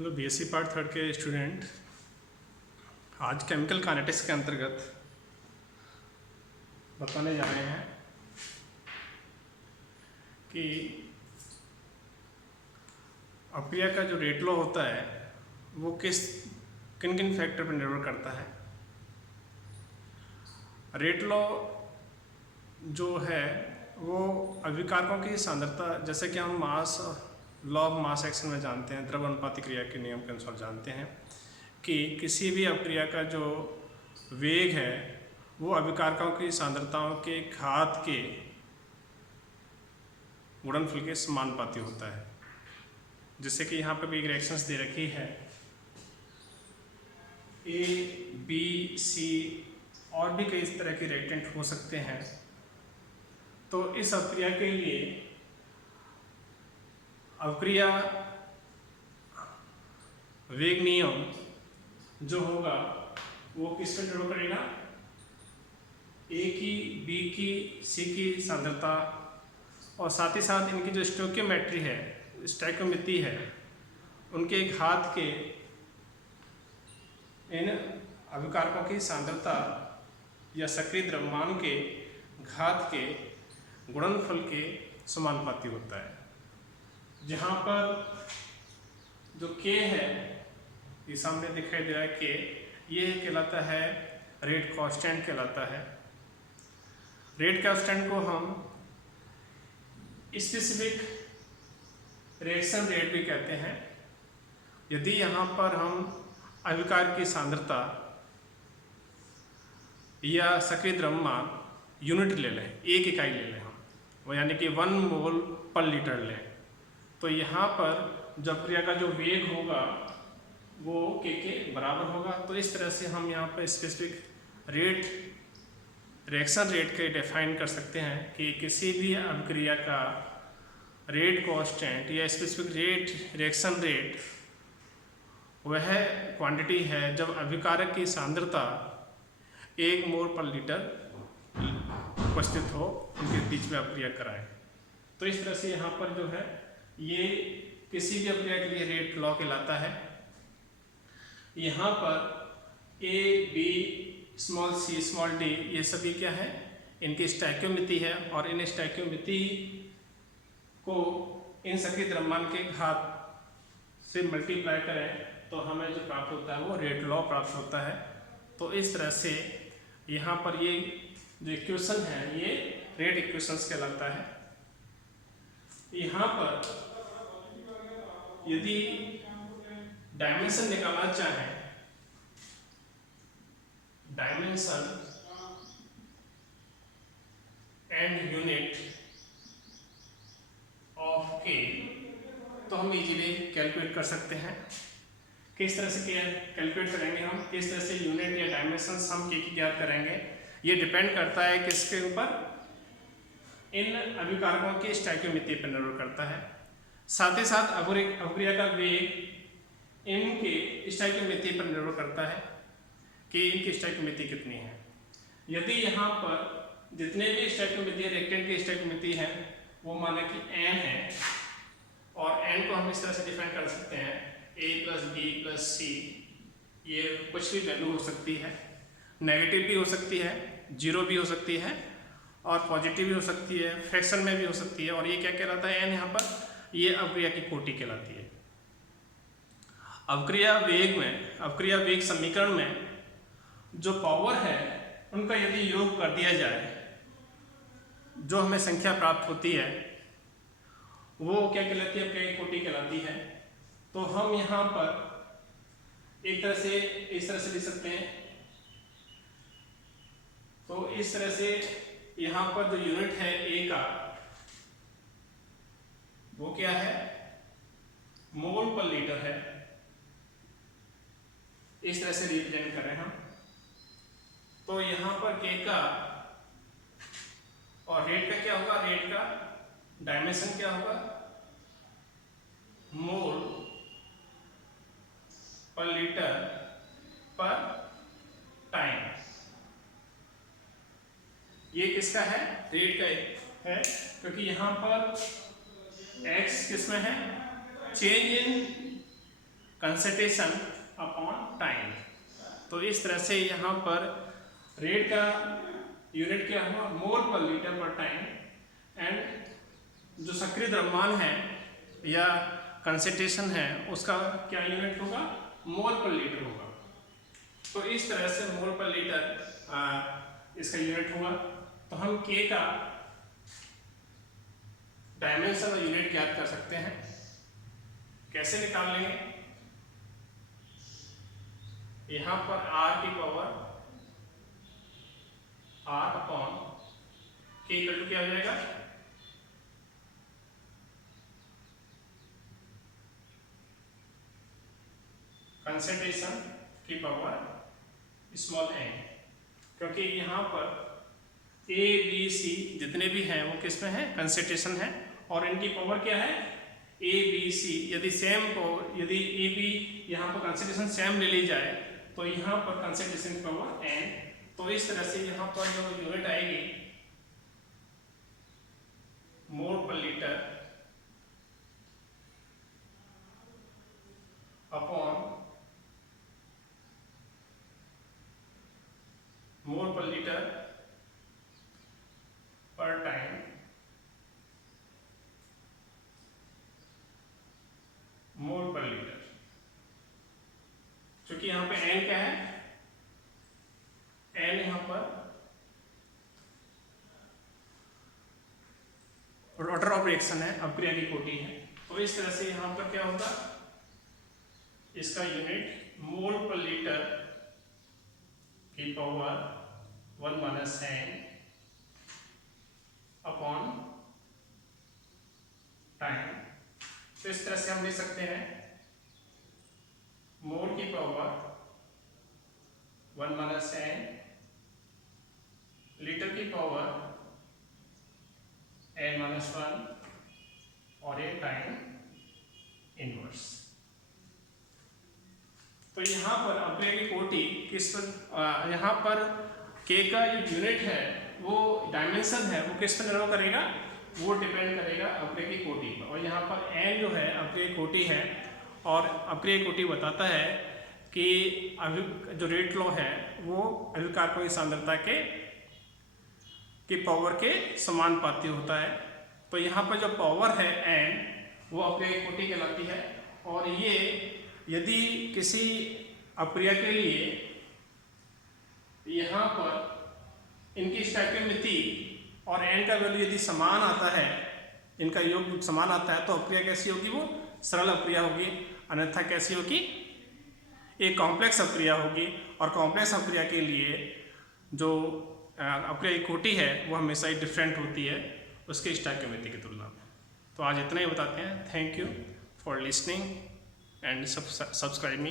Hello BSc part third के student. आज chemical kinetics के अंतर्गत बताने जा रहे हैं कि अपक्रिया का जो रेट लॉ होता है वो किन किन फैक्टर पर निर्भर करता है। रेट लॉ जो है वो अभिकारकों की सांद्रता, जैसे कि हम लॉ ऑफ मास एक्शन में जानते हैं, द्रव्यानुपाती क्रिया के नियम के अनुसार जानते हैं कि किसी भी अपक्रिया का जो वेग है वो अभिकारकों की सांद्रताओं के घात के गुणनफल के समानुपाती होता है। जैसे कि यहाँ पर भी एक रिएक्शंस दे रखी है ए, बी, सी और भी कई इस तरह के रिएक्टेंट हो सकते हैं। तो इस अपक्रिया के लिए अपक्रिया वेग नियम जो होगा वो किस पर निर्भर करेगा? ए की, बी की, सी की सांद्रता और साथ ही साथ इनकी जो स्टोइकियोमेट्री है, स्टोइकियोमिति है, उनके घात के इन अभिकारकों की सांद्रता या सक्रिय द्रव्यमान के घात के गुणनफल के समानुपाती होता है। जहाँ पर जो K है, ये सामने दिखाई दे रहा है K, ये कहलाता है रेट कांस्टेंट कहलाता है। रेट कांस्टेंट को हम स्पेसिफिक रिएक्शन रेट भी कहते हैं। यदि यहाँ पर हम अभिकार की सांद्रता या सक्रिय द्रव्यमान यूनिट ले लें, एक इकाई ले लें हम, वो यानी कि 1 मोल पर लीटर लें, तो यहाँ पर जो अपक्रिया का जो वेग होगा वो K के बराबर होगा। तो इस तरह से हम यहाँ पर स्पेसिफिक रिएक्शन रेट के डिफाइन कर सकते हैं कि किसी भी अपक्रिया का रेट कांस्टेंट या स्पेसिफिक रिएक्शन रेट वह क्वांटिटी है जब अभिकारक की सांद्रता 1 मोल पर लीटर उपस्थित हो, उनके बीच में अपक्रिया कराए। तो इस तरह से यहाँ पर जो है ये किसी भी अपक्रिया के लिए रेट लॉ कहलाता है। यहाँ पर ए, B, small C, small D, ये सभी क्या है? इनकी स्टोइकियोमिति है और इन स्टोइकियोमिति को इन सक्रिय द्रव्यमान के घात से मल्टीप्लाई करें तो हमें जो प्राप्त होता है वो रेट लॉ प्राप्त होता है। तो इस तरह से यहाँ पर ये जो इक्वेशन है ये रेट इक्वेशंस कहलाता है। यहाँ पर यदि डायमेंशन निकालना चाहें, dimension and unit of K, तो हम इजीली कैलकुलेट कर सकते हैं। किस तरह से कैलकुलेट करेंगे हम, किस तरह से यूनिट या डायमेंशन हम K की ज्ञात करेंगे, ये डिपेंड करता है किसके ऊपर? इन अभिकारकों की स्टोइकियोमिति पर निर्भर करता है। साथ ही साथ अपक्रिया का वेग इनके स्टोइकियोमिति पर निर्भर करता है कि इनकी स्टोइकियोमिति कितनी है। यदि यहाँ पर जितने भी स्टोइकियोमिति रिएक्टेंट की स्टोइकियोमिति है वो माने कि n है, और n को हम इस तरह से डिफाइन कर सकते हैं a + b + c, ये कुछ भी वैल्यू हो सकती है, नेगेटिव भी हो सकती है, जीरो भी हो सकती है और पॉजिटिव भी हो सकती है, फ्रैक्शन में भी हो सकती है। और ये क्या कहलाता है? n यहाँ पर ये अपक्रिया की कोटि कहलाती है। अपक्रिया वेग समीकरण में जो पावर है उनका यदि योग कर दिया जाए, जो हमें संख्या प्राप्त होती है वो क्या कहलाती है? अपक्रिया की कोटि कहलाती है। तो हम यहाँ पर एक तरह से इस तरह से लिख सकते हैं। तो इस तरह से यहाँ पर जो यूनिट है A का वो क्या है? मोल पर लीटर है। इस तरह से रिप्रेजेंट करें हम, तो यहाँ पर K का और रेट का क्या होगा? रेट का डायमेंशन क्या होगा? मोल पर लीटर पर टाइम। ये किसका है? रेट का है, क्योंकि यहाँ पर x किस में है? Change in concentration upon time. तो इस तरह से यहाँ पर रेट का यूनिट क्या हुआ, मोल पर लीटर पर टाइम, एंड जो सक्रिय द्रव्यमान है या कंसंट्रेशन है उसका क्या यूनिट होगा, मोल पर लीटर होगा। तो इस तरह से मोल पर लीटर इसका यूनिट हुआ। तो हम K का डायमेंशन और यूनिट ज्ञात कर सकते हैं। कैसे निकाल लेंगे, यहां पर R की power R upon K equal to क्या हो जाएगा, कंसंट्रेशन की पावर स्मॉल n, क्योंकि यहाँ पर A B C जितने भी हैं वो किस में है, कंसंट्रेशन है, और इनकी पावर क्या है A B C। यदि सेम को यदि A B यहाँ पर कंसंट्रेशन सेम ले ली जाए तो यहाँ पर कंसंट्रेशन की पावर n। तो इस तरह से यहाँ पर जो यूनिट आएगी मोल पर लीटर अपॉन मोल पर लीटर पर टाइम, मोल पर लीटर। क्योंकि यहाँ पे n क्या है, n यहाँ पर ऑर्डर ऑफ रिएक्शन है, अभिक्रिया की कोटि है। तो इस तरह से यहाँ पर क्या होगा, इसका यूनिट मोल पर लीटर की power 1 minus n upon time. तो इस तरह से हम लिख सकते हैं मोल की पावर 1 माइनस n, लीटर की पावर n माइनस 1 और ये टाइम इनवर्स। तो यहाँ पर अभिक्रिया की कोटि किस पर, यहाँ पर K का जो यूनिट है वो डायमेंशन है वो किस पर निर्भर करेगा, वो डिपेंड करेगा अभिक्रिया की कोटि पर। और यहाँ पर n जो है अभिक्रिया की कोटि है, और अभिक्रिया की कोटि बताता है कि जो रेट लॉ है वो अभिकारकों की सांद्रता के पावर के समानुपाती होता है। तो यहाँ पर जो पावर है n वो अभिक्रिया की कोटि कहलाती है। और ये यदि किसी अभिक्रिया के लिए यहाँ पर इनकी स्टोइकियोमेट्री और n का वैल्यू यदि समान आता है, इनका योग समान आता है, तो अभिक्रिया कैसी होगी, वो सरल अभिक्रिया होगी। अन्यथा कैसी होगी, एक कॉम्प्लेक्स अभिक्रिया होगी। और कॉम्प्लेक्स अभिक्रिया के लिए जो अभिक्रिया की कोटि है वो हमेशा ही डिफरेंट होती है उसके स्टोइकियोमेट्री की तुलना में। तो आज इतना ही बताते हैं। Thank you for listening and subscribe me.